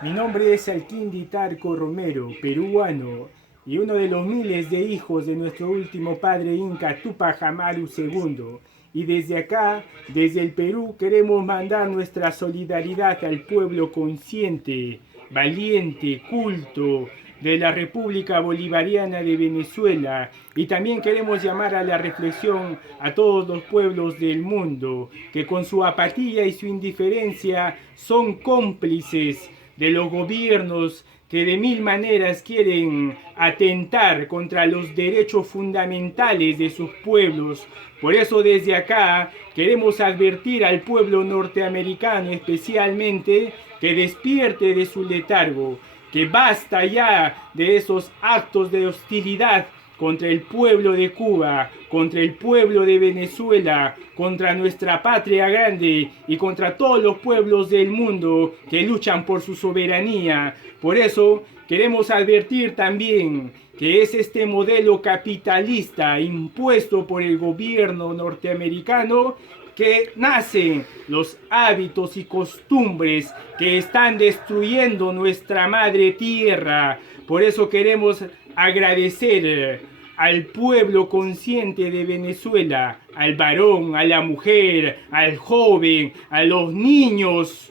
Mi nombre es Alquindi Tarco Romero, peruano, y uno de los miles de hijos de nuestro último padre inca Tupac Amaru II. Y desde acá, desde el Perú, queremos mandar nuestra solidaridad al pueblo consciente, valiente, culto de la República Bolivariana de Venezuela, y también queremos llamar a la reflexión a todos los pueblos del mundo que con su apatía y su indiferencia son cómplices de los gobiernos que de mil maneras quieren atentar contra los derechos fundamentales de sus pueblos. Por eso desde acá queremos advertir al pueblo norteamericano especialmente que despierte de su letargo, que basta ya de esos actos de hostilidad contra el pueblo de Cuba, contra el pueblo de Venezuela, contra nuestra patria grande y contra todos los pueblos del mundo que luchan por su soberanía. Por eso queremos advertir también que es este modelo capitalista impuesto por el gobierno norteamericano que nacen los hábitos y costumbres que están destruyendo nuestra madre tierra. Por eso queremos agradecer al pueblo consciente de Venezuela, al varón, a la mujer, al joven, a los niños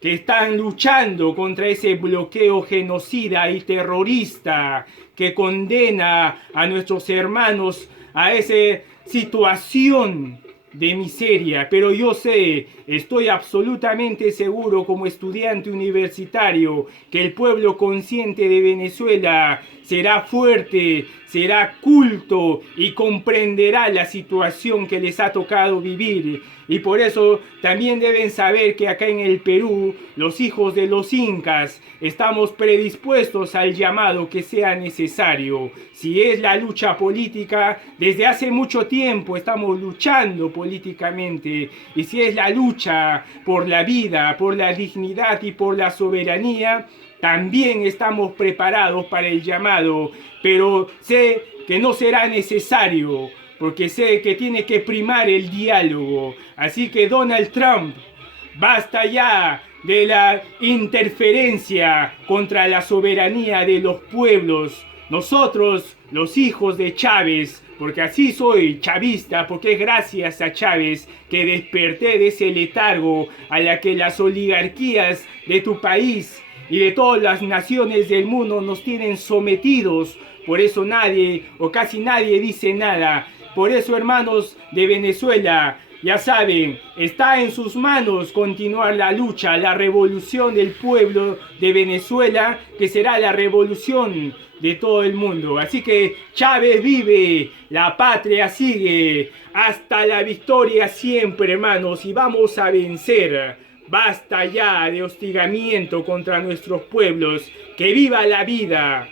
que están luchando contra ese bloqueo genocida y terrorista que condena a nuestros hermanos a esa situación de miseria. Pero yo sé, estoy absolutamente seguro como estudiante universitario que el pueblo consciente de Venezuela será fuerte, será culto y comprenderá la situación que les ha tocado vivir. Y por eso también deben saber que acá en el Perú, los hijos de los incas, estamos predispuestos al llamado que sea necesario. Si es la lucha política, desde hace mucho tiempo estamos luchando políticamente. Y si es la lucha por la vida, por la dignidad y por la soberanía, también estamos preparados para el llamado. Pero sé que no será necesario, porque sé que tiene que primar el diálogo. Así que Donald Trump, basta ya de la interferencia contra la soberanía de los pueblos. Nosotros, los hijos de Chávez, porque así soy chavista, porque es gracias a Chávez que desperté de ese letargo a la que las oligarquías de tu país y de todas las naciones del mundo nos tienen sometidos. Por eso nadie o casi nadie dice nada. Por eso, hermanos de Venezuela, ya saben, está en sus manos continuar la lucha, la revolución del pueblo de Venezuela, que será la revolución de todo el mundo. Así que Chávez vive, la patria sigue, hasta la victoria siempre, hermanos, y vamos a vencer. Basta ya de hostigamiento contra nuestros pueblos. ¡Que viva la vida!